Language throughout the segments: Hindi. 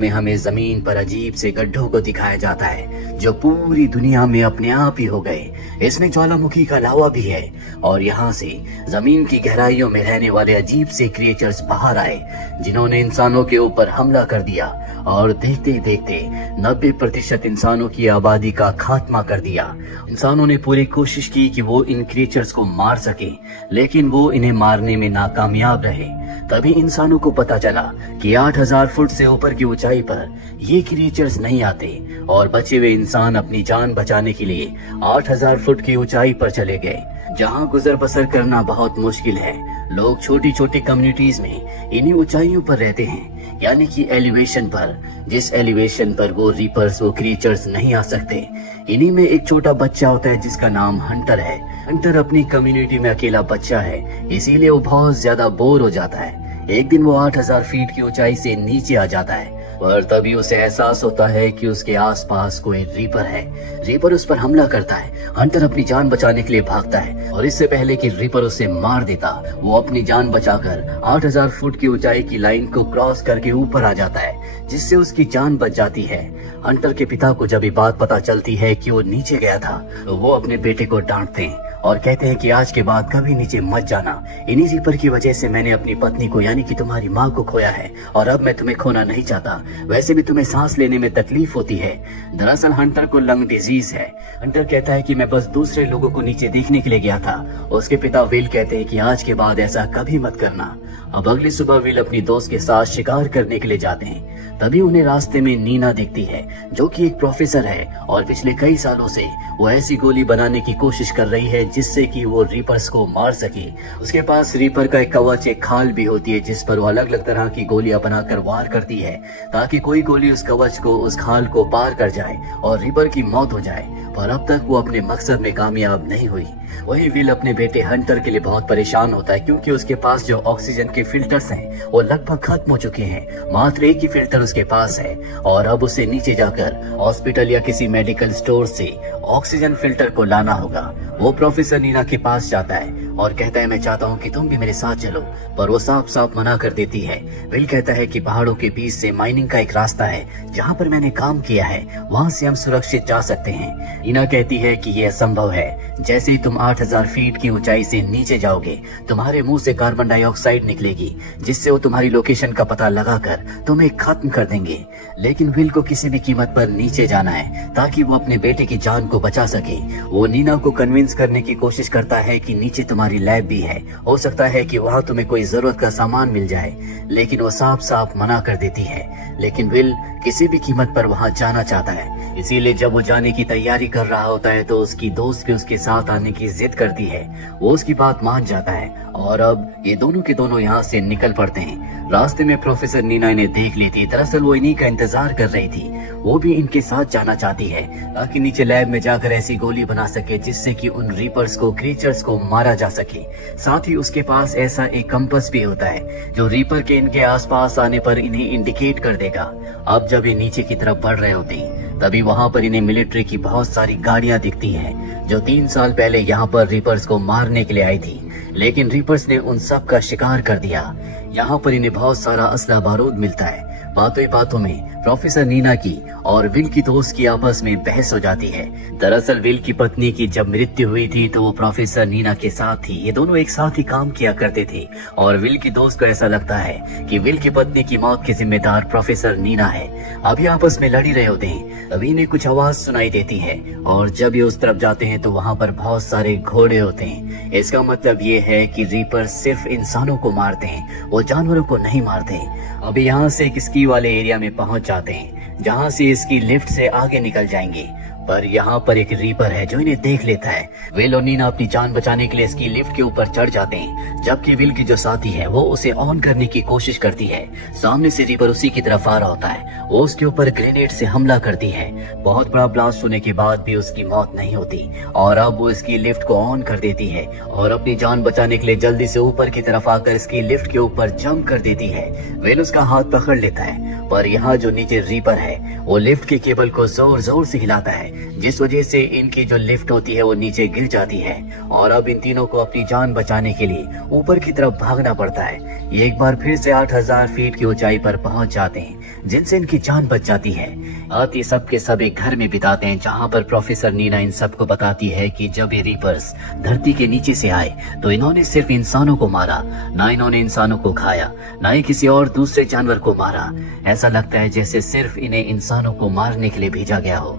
में हमें जमीन पर अजीब से गड्ढों को दिखाया जाता है जो पूरी दुनिया में अपने आप ही हो गए। इसमें ज्वालामुखी का लावा भी है और यहाँ से जमीन की गहराइयों में रहने वाले अजीब से क्रिएचर्स बाहर आए जिन्होंने इंसानों के ऊपर हमला कर दिया और देखते ही देखते 90% इंसानों की आबादी का खात्मा कर दिया। इंसानों ने पूरी कोशिश की कि वो इन क्रिएचर्स को मार सके, लेकिन वो इन्हें मारने में नाकामयाब रहे। तभी इंसानों को पता चला कि 8000 फुट से ऊपर की ऊंचाई पर ये क्रिएचर्स नहीं आते और बचे हुए इंसान अपनी जान बचाने के लिए 8000 फुट की ऊंचाई पर चले गए, जहां गुजर बसर करना बहुत मुश्किल है। लोग छोटी छोटी कम्युनिटीज में इन्हीं ऊंचाइयों पर रहते हैं, यानी कि एलिवेशन पर, जिस एलिवेशन पर वो रीपर्स, वो क्रिएचर्स नहीं आ सकते। इन्हीं में एक छोटा बच्चा होता है जिसका नाम हंटर है। हंटर अपनी कम्युनिटी में अकेला बच्चा है, इसीलिए वो बहुत ज्यादा बोर हो जाता है। एक दिन वो 8000 फीट की ऊंचाई से नीचे आ जाता है, पर तभी उसे एहसास होता है कि उसके आसपास कोई रीपर है। रीपर उस पर हमला करता है। हंटर अपनी जान बचाने के लिए भागता है और इससे पहले कि रीपर उसे मार देता, वो अपनी जान बचाकर 8000 फुट की ऊंचाई की लाइन को क्रॉस करके ऊपर आ जाता है, जिससे उसकी जान बच जाती है। हंटर के पिता को जब ये बात पता चलती है कि वो नीचे गया था, तो वो अपने बेटे को डांटते हैं और कहते हैं कि आज के बाद कभी नीचे मत जाना। इन्हीं रीपर की वजह से मैंने अपनी पत्नी को, यानी कि तुम्हारी माँ को खोया है और अब मैं तुम्हें खोना नहीं चाहता। वैसे भी तुम्हें सांस लेने में तकलीफ होती है। दरअसल हंटर को लंग डिजीज है। हंटर कहता है कि मैं बस दूसरे लोगों को नीचे देखने के लिए गया था। उसके पिता विल कहते हैं कि आज के बाद ऐसा कभी मत करना। अब अगली सुबह विल अपनी दोस्त के साथ शिकार करने के लिए जाते हैं। तभी उन्हें रास्ते में नीना दिखती है, जो कि एक प्रोफेसर है और पिछले कई सालों से वो ऐसी गोली बनाने की कोशिश कर रही है जिससे कि वो रीपर्स को मार सके। उसके पास रीपर का एक कवच, एक खाल भी होती है जिस पर वो अलग अलग तरह की गोलियां बनाकर वार करती है, ताकि कोई गोली उस कवच को, उस खाल को पार कर जाए और रीपर की मौत हो जाए। पर अब तक वो अपने मकसद में कामयाब नहीं हुई। वही विल अपने बेटे हंटर के लिए बहुत परेशान होता है, क्योंकि उसके पास जो ऑक्सीजन के फिल्टर्स हैं वो लगभग खत्म हो चुके हैं। मात्र एक ही फिल्टर उसके पास है और अब उसे नीचे जाकर हॉस्पिटल या किसी मेडिकल स्टोर से ऑक्सीजन फिल्टर को लाना होगा। वो प्रोफेसर नीना के पास जाता है और कहता है, मैं चाहता हूँ कि तुम भी मेरे साथ चलो, पर वो साफ साफ मना कर देती है। विल कहता है कि पहाड़ों के बीच से माइनिंग का एक रास्ता है जहाँ पर मैंने काम किया है, वहाँ से हम सुरक्षित जा सकते हैं। नीना कहती है कि ये असंभव है। जैसे ही तुम 8000 फीट की ऊंचाई से नीचे जाओगे, तुम्हारे मुंह से कार्बन डाइऑक्साइड निकलेगी, जिससे वो तुम्हारी लोकेशन का पता लगाकर तुम्हें खत्म कर देंगे। लेकिन विल को किसी भी कीमत पर नीचे जाना है ताकि वो अपने बेटे की जान को बचा सके। वो नीना को कन्विंस करने की कोशिश करता है कि नीचे तुम्हारी लैब भी है, हो सकता है कि वहाँ तुम्हें कोई जरूरत का सामान मिल जाए, लेकिन वो साफ साफ मना कर देती है। लेकिन विल किसी भी कीमत पर वहाँ जाना चाहता है, इसीलिए जब वो जाने की तैयारी कर रहा होता है तो उसकी दोस्त भी उसके साथ आने की जिद करती है। वो उसकी बात मान जाता है और अब ये दोनों के दोनों यहाँ से निकल पड़ते हैं। रास्ते में प्रोफेसर नीना इन्हें देख लेती है। दरअसल वो इन्हीं का इंतजार कर रही थी। वो भी इनके साथ जाना चाहती है ताकि नीचे लैब में जाकर ऐसी गोली बना सके जिससे कि उन रीपर्स को, क्रीचर्स को मारा जा सके। साथ ही उसके पास ऐसा एक कंपास भी होता है जो रीपर के इनके आसपास आने पर इन्हें इंडिकेट कर देगा। अब जब ये नीचे की तरफ बढ़ रहे होते हैं, तभी वहाँ पर इन्हें मिलिट्री की बहुत सारी गाड़ियां दिखती हैं जो 3 साल पहले यहाँ पर रीपर्स को मारने के लिए आई थी, लेकिन रीपर्स ने उन सब का शिकार कर दिया। यहाँ पर इन्हें बहुत सारा असला बारूद मिलता है। बातों ही बातों में प्रोफेसर नीना की और विल की दोस्त की आपस में बहस हो जाती है। दरअसल विल की पत्नी की जब मृत्यु हुई थी तो वो प्रोफेसर नीना के साथ थी। ये दोनों एक साथ ही काम किया करते थे और विल की दोस्त को ऐसा लगता है कि विल की पत्नी की मौत के जिम्मेदार प्रोफेसर नीना है। अभी आपस में लड़ी रहे होते हैं, तभी इन्हें कुछ आवाज सुनाई देती है और जब ये उस तरफ जाते हैं तो वहाँ पर बहुत सारे घोड़े होते हैं। इसका मतलब ये है कि रीपर सिर्फ इंसानों को मारते हैं, वो जानवरों को नहीं मारते। अभी यहाँ से एक स्की वाले एरिया में पहुंच जाते हैं जहाँ से इसकी लिफ्ट से आगे निकल जाएंगे, पर यहाँ पर एक रीपर है जो इन्हें देख लेता है। विल और नीना अपनी जान बचाने के लिए इसकी लिफ्ट के ऊपर चढ़ जाते हैं, जबकि विल की जो साथी है वो उसे ऑन करने की कोशिश करती है। सामने से रीपर उसी की तरफ आ रहा होता है। वो उसके ऊपर ग्रेनेड से हमला करती है। बहुत बड़ा ब्लास्ट होने के बाद भी उसकी मौत नहीं होती और अब वो इसकी लिफ्ट को ऑन कर देती है और अपनी जान बचाने के लिए जल्दी से ऊपर की तरफ आकर इसकी लिफ्ट के ऊपर जंप कर देती है। विल उसका हाथ पकड़ लेता है, पर यहाँ जो नीचे रीपर है वो लिफ्ट के केबल को जोर जोर से हिलाता है, जिस वजह से इनकी जो लिफ्ट होती है वो नीचे गिर जाती है और अब इन तीनों को अपनी जान बचाने के लिए ऊपर की तरफ भागना पड़ता है। ये एक बार फिर से 8000 फीट की ऊंचाई पर पहुंच जाते हैं। जिनसे इनकी जान बच जाती है। रात ये सब के सब एक घर में बिताते हैं जहाँ पर प्रोफेसर नीना इन सबको बताती है कि जब ये रीपर्स धरती के नीचे से आए तो इन्होंने सिर्फ इंसानों को मारा, ना इन्होंने इंसानों को खाया, ना ही किसी और दूसरे जानवर को मारा। ऐसा लगता है जैसे सिर्फ इन्हें इंसानों को मारने के लिए भेजा गया हो।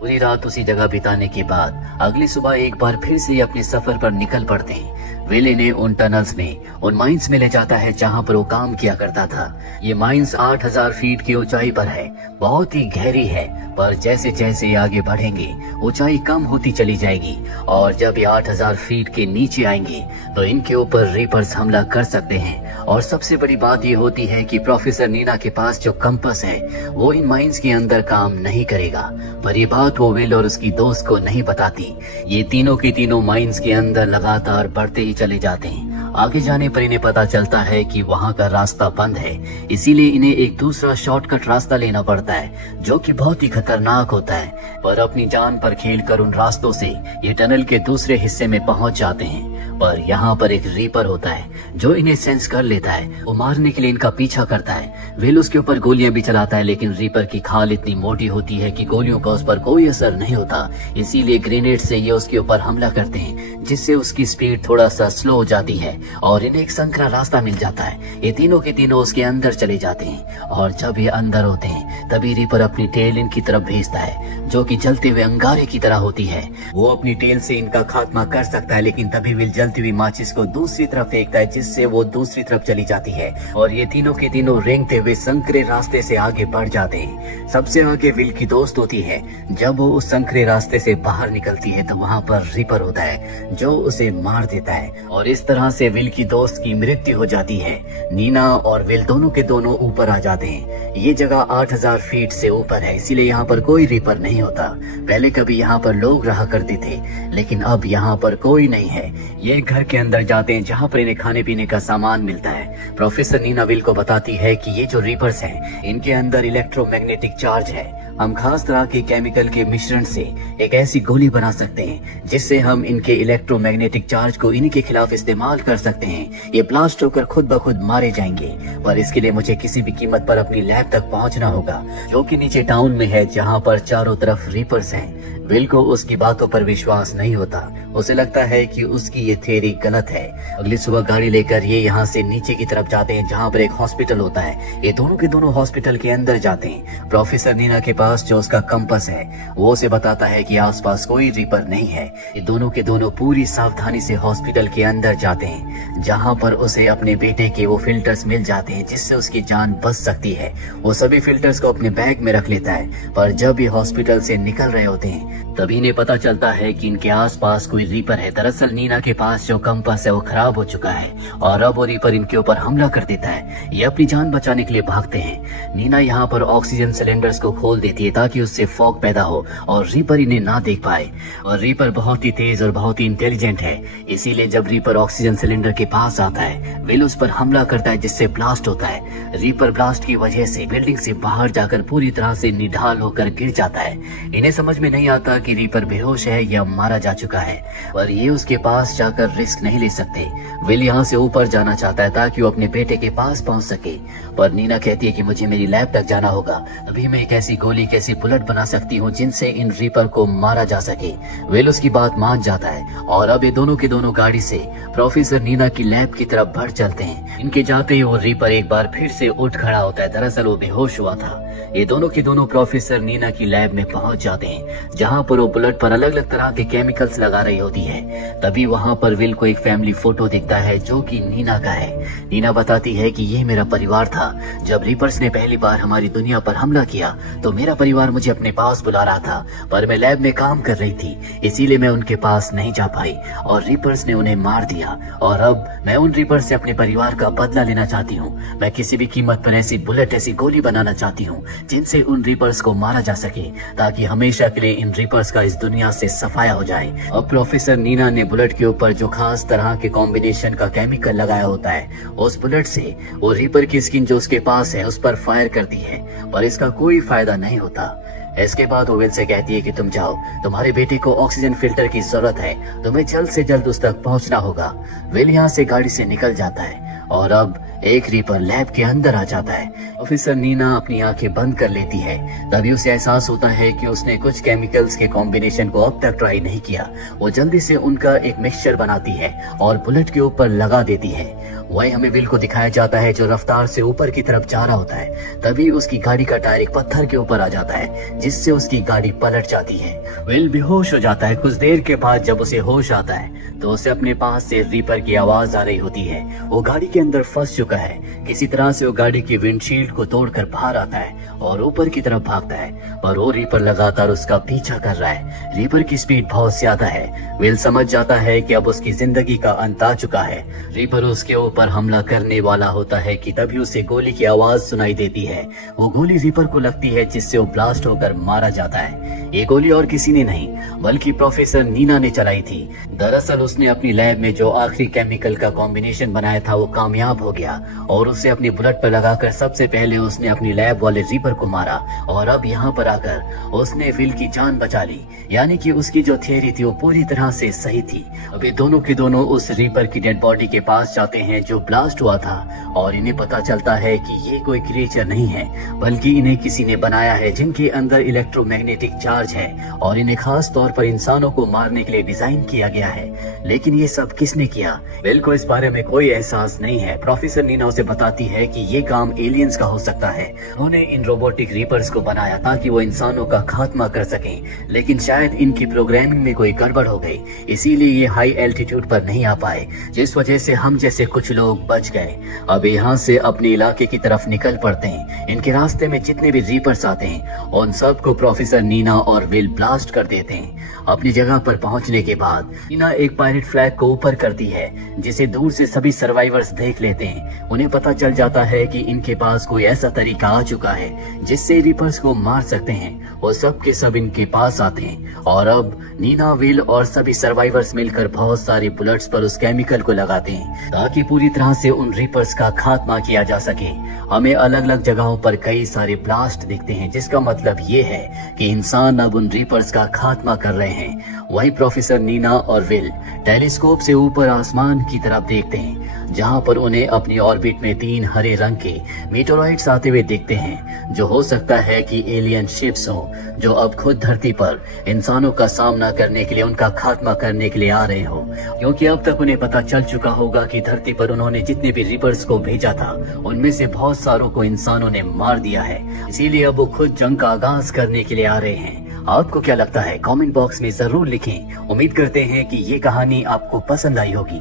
पूरी रात उसी जगह बिताने के बाद अगली सुबह एक बार फिर से अपने सफर पर निकल पड़ते हैं। विल इन्हें उन टनल्स में, उन माइंस में ले जाता है जहाँ पर वो काम किया करता था। ये माइंस 8000 फीट की ऊंचाई पर है, बहुत ही गहरी है, पर जैसे जैसे ये आगे बढ़ेंगे ऊंचाई कम होती चली जाएगी और जब ये 8000 फीट के नीचे आएंगे तो इनके ऊपर रीपर्स हमला कर सकते हैं। और सबसे बड़ी बात ये होती है कि प्रोफेसर नीना के पास जो कंपास है वो इन माइंस के अंदर काम नहीं करेगा, पर ये बात वो विल और उसकी दोस्त को नहीं बताती। ये तीनों के तीनों माइंस के अंदर लगातार बढ़ते ही चले जाते हैं। आगे जाने पर इन्हें पता चलता है कि वहाँ का रास्ता बंद है, इसीलिए इन्हें एक दूसरा शॉर्टकट रास्ता लेना पड़ता है जो कि बहुत ही खतरनाक होता है। पर अपनी जान पर खेलकर उन रास्तों से ये टनल के दूसरे हिस्से में पहुंच जाते हैं। पर यहाँ पर एक रीपर होता है जो इन्हें सेंस कर लेता है। वो मारने के लिए इनका पीछा करता है। विल उसके ऊपर गोलियां भी चलाता है, लेकिन रीपर की खाल इतनी मोटी होती है कि गोलियों का उस पर कोई असर नहीं होता। इसीलिए ग्रेनेड से ये उसके ऊपर हमला करते हैं, जिससे उसकी स्पीड थोड़ा सा स्लो हो जाती है और इन्हें एक संकरा रास्ता मिल जाता है। ये तीनों के तीनों उसके अंदर चले जाते हैं और जब ये अंदर होते हैं तभी रीपर अपनी टेल इनकी तरफ भेजता है, जो कि जलते हुए अंगारे की तरह होती है। वो अपनी टेल से इनका खात्मा कर सकता है, लेकिन तभी विल जलती हुई माचिस को दूसरी तरफ फेंकता है, जिससे वो दूसरी तरफ चली जाती है और ये तीनों के तीनों रेंगते हुए संकरे रास्ते से आगे बढ़ जाते हैं। सबसे आगे विल की दोस्त होती है। जब वो उस संकरे रास्ते से बाहर निकलती है तो वहाँ पर रीपर होता है जो उसे मार देता है और इस तरह से विल की दोस्त की मृत्यु हो जाती है। नीना और विल दोनों के दोनों ऊपर आ जाते हैं। ये जगह 8000 फीट से ऊपर है, इसीलिए यहाँ पर कोई रीपर नहीं होता। पहले कभी यहाँ पर लोग रहा करते थे, लेकिन अब यहाँ पर कोई नहीं है। ये घर के अंदर जाते हैं जहाँ पर इन्हें खाने पीने का सामान मिलता है। प्रोफेसर नीना विल को बताती है कि ये जो रीपर्स हैं, इनके अंदर इलेक्ट्रोमैग्नेटिक चार्ज है। हम खास तरह के केमिकल के मिश्रण से एक ऐसी गोली बना सकते हैं जिससे हम इनके इलेक्ट्रोमैग्नेटिक चार्ज को इन्हीं के खिलाफ इस्तेमाल कर सकते हैं। ये ब्लास्ट होकर खुद ब खुद मारे जाएंगे, पर इसके लिए मुझे किसी भी कीमत पर अपनी लैब तक पहुंचना होगा, जो कि नीचे टाउन में है, जहां पर चारों तरफ रीपर्स हैं। विल को उसकी बातों पर विश्वास नहीं होता। उसे लगता है कि उसकी ये थ्योरी गलत है। अगली सुबह गाड़ी लेकर ये यहाँ से नीचे की तरफ जाते हैं जहाँ पर एक हॉस्पिटल होता है। ये दोनों के दोनों हॉस्पिटल के अंदर जाते हैं। प्रोफेसर नीना के पास जो उसका कंपास है वो उसे बताता है कि आसपास कोई रीपर नहीं है। ये दोनों के दोनों पूरी सावधानी से हॉस्पिटल के अंदर जाते हैं, जहाँ पर उसे अपने बेटे के वो फिल्टर्स मिल जाते हैं जिससे उसकी जान बच सकती है। वो सभी फिल्टर्स को अपने बैग में रख लेता है, पर जब ये हॉस्पिटल से निकल रहे होते हैं तभी इन्हें पता चलता है कि इनके आसपास कोई रीपर है। दरअसल नीना के पास जो कंपास है वो खराब हो चुका है और अब वो रीपर इनके ऊपर हमला कर देता है। ये अपनी जान बचाने के लिए भागते हैं। नीना यहाँ पर ऑक्सीजन सिलेंडर्स को खोल देती है ताकि उससे फॉग पैदा हो और रीपर इन्हें ना देख पाए। और रीपर बहुत ही तेज और बहुत ही इंटेलिजेंट है, इसीलिए जब रीपर ऑक्सीजन सिलेंडर के पास आता है विल उस पर हमला करता है, जिससे ब्लास्ट होता है। रीपर ब्लास्ट की वजह से बिल्डिंग से बाहर जाकर पूरी तरह से निढाल होकर गिर जाता है। इन्हें समझ में नहीं आता कि रीपर बेहोश है या मारा जा चुका है, पर ये उसके पास जाकर रिस्क नहीं ले सकते। विल यहाँ से ऊपर जाना चाहता है ताकि वो अपने बेटे के पास पहुंच सके, पर नीना कहती है कि मुझे मेरी लैब तक जाना होगा, तभी मैं एक ऐसी गोली, एक ऐसी बुलेट बना सकती हूँ जिनसे इन रीपर को मारा जा सके। विल उसकी बात मान जाता है और अब ये दोनों के दोनों गाड़ी से प्रोफेसर नीना की लैब की तरफ बढ़ चलते हैं। इनके जाते ही वो रीपर एक बार फिर से उठ खड़ा होता है। दरअसल वो बेहोश हुआ था। ये दोनों के दोनों प्रोफेसर नीना की लैब में पहुंच जाते हैं, जहां पर वो बुलेट पर अलग अलग तरह के केमिकल्स लगा रही होती है। तभी वहां पर विल को एक फैमिली फोटो दिखता है जो कि नीना का है। नीना बताती है कि ये मेरा परिवार था। जब रीपर्स ने पहली बार हमारी दुनिया पर हमला किया तो मेरा परिवार मुझे अपने पास बुला रहा था, पर मैं लैब में काम कर रही थी, इसीलिए मैं उनके पास नहीं जा पाई और रीपर्स ने उन्हें मार दिया। और अब मैं उन रीपर्स से अपने परिवार का बदला लेना चाहती हूँ। मैं किसी भी कीमत पर ऐसी बुलेट, ऐसी गोली बनाना चाहती हूँ जिनसे उन रीपर्स को मारा जा सके, ताकि हमेशा के लिए इन रीपर्स का इस दुनिया से सफाया हो जाए। अब प्रोफेसर नीना ने बुलेट के ऊपर जो खास तरह के कॉम्बिनेशन का केमिकल लगाया होता है, उस बुलेट से वो रीपर की स्किन जो उसके पास है उस पर फायर करती है, पर इसका कोई फायदा नहीं होता। इसके बाद वो विल से कहती है कि तुम जाओ, तुम्हारे बेटे को ऑक्सीजन फिल्टर की जरूरत है, तुम्हें जल्द से जल्द उस तक पहुंचना होगा। विल यहाँ से गाड़ी से निकल जाता है और अब एक रीपर लैब के अंदर आ जाता है। ऑफिसर नीना अपनी आंखें बंद कर लेती है। तभी उसे एहसास होता है कि उसने कुछ केमिकल्स के कॉम्बिनेशन को अब तक ट्राई नहीं किया। वो जल्दी से उनका एक मिक्सचर बनाती है और बुलेट के ऊपर लगा देती है। वही हमें विल को दिखाया जाता है जो रफ्तार से ऊपर की तरफ जा रहा होता है। तभी उसकी गाड़ी का टायर एक पत्थर के ऊपर आ जाता है जिससे उसकी गाड़ी पलट जाती है। विल बेहोश हो जाता है। कुछ देर के बाद जब उसे होश आता है तो उसे अपने पास से रीपर की आवाज आ रही होती है। वो गाड़ी के अंदर फंस चुका है। किसी तरह से वो गाड़ी की विंडशील्ड को तोड़कर बाहर आता है और ऊपर की तरफ भागता है, पर वो रीपर लगातार उसका पीछा कर रहा है। रीपर की स्पीड बहुत ज्यादा है। विल समझ जाता है कि अब उसकी जिंदगी का अंत आ चुका है। रीपर उसके ऊपर हमला करने वाला होता है कि तभी उसे गोली की आवाज सुनाई देती है। वो गोली रीपर को लगती है जिससे वो ब्लास्ट होकर मारा जाता है। ये गोली और किसी ने नहीं बल्कि प्रोफेसर नीना ने चलाई थी। दरअसल उसने अपनी लैब में जो आखिरी केमिकल का कॉम्बिनेशन बनाया था वो कामयाब हो गया और उसे अपनी बुलेट पर लगाकर सबसे पहले उसने अपनी लैब वाले रीपर को मारा और अब यहाँ पर आकर उसने विल की जान बचा ली। यानी कि उसकी जो थियरी थी वो पूरी तरह से सही थी। अभी दोनों के दोनों उस रीपर की डेड बॉडी के पास जाते हैं जो ब्लास्ट हुआ था और इन्हें पता चलता है कि ये कोई क्रिएचर नहीं है बल्कि इन्हें किसी ने बनाया है जिनके अंदर इलेक्ट्रोमैग्नेटिक चार्ज है और इन्हें खास तौर पर इंसानों को मारने के लिए डिजाइन किया गया है। लेकिन ये सब किसने किया? विल को इस बारे में कोई एहसास नहीं है। प्रोफेसर नीना उसे बताती है कि ये काम एलियंस का हो सकता है। उन्होंने इन रोबोटिक रीपर्स को बनाया ताकि वो इंसानों का खात्मा कर सकें, लेकिन शायद इनकी प्रोग्रामिंग में कोई गड़बड़ हो गई, इसीलिए ये हाई एल्टीट्यूड पर नहीं आ पाए, जिस वजह से हम जैसे कुछ लोग बच गए। अब यहाँ से अपने इलाके की तरफ निकल पड़ते हैं। इनके रास्ते में जितने भी रीपर्स आते हैं उन सबको प्रोफेसर नीना और विल ब्लास्ट कर देते हैं। अपनी जगह पर पहुंचने के बाद नीना एक पायरेट फ्लैग को ऊपर करती है जिसे दूर से सभी सर्वाइवर्स देख लेते हैं। उन्हें पता चल जाता है कि इनके पास कोई ऐसा तरीका आ चुका है जिससे रीपर्स को मार सकते हैं। वो सब के सब इनके पास आते हैं और अब नीना, विल और सभी सर्वाइवर्स मिलकर बहुत सारी बुलेट्स पर उस केमिकल को लगाते हैं ताकि पूरी तरह से उन रीपर्स का खात्मा किया जा सके। हमें अलग अलग जगहों पर कई सारे ब्लास्ट दिखते हैं जिसका मतलब ये है कि इंसान अब उन रीपर्स का खात्मा कर रहे हैं। वहीं प्रोफेसर नीना और विल टेलीस्कोप से ऊपर आसमान की तरफ देखते हैं जहां पर उन्हें अपनी ऑर्बिट में 3 हरे रंग के मीटोराइट्स आते हुए दिखते हैं जो हो सकता है कि एलियन शिप्स हो जो अब खुद धरती पर इंसानों का सामना करने के लिए, उनका खात्मा करने के लिए आ रहे हो, क्योंकि अब तक उन्हें पता चल चुका होगा कि धरती पर उन्होंने जितने भी रीपर्स को भेजा था उनमें से बहुत सारों को इंसानों ने मार दिया है। इसीलिए अब वो खुद जंग का आगाज करने के लिए आ रहे हैं। आपको क्या लगता है? कमेंट बॉक्स में जरूर लिखें। उम्मीद करते हैं कि ये कहानी आपको पसंद आई होगी।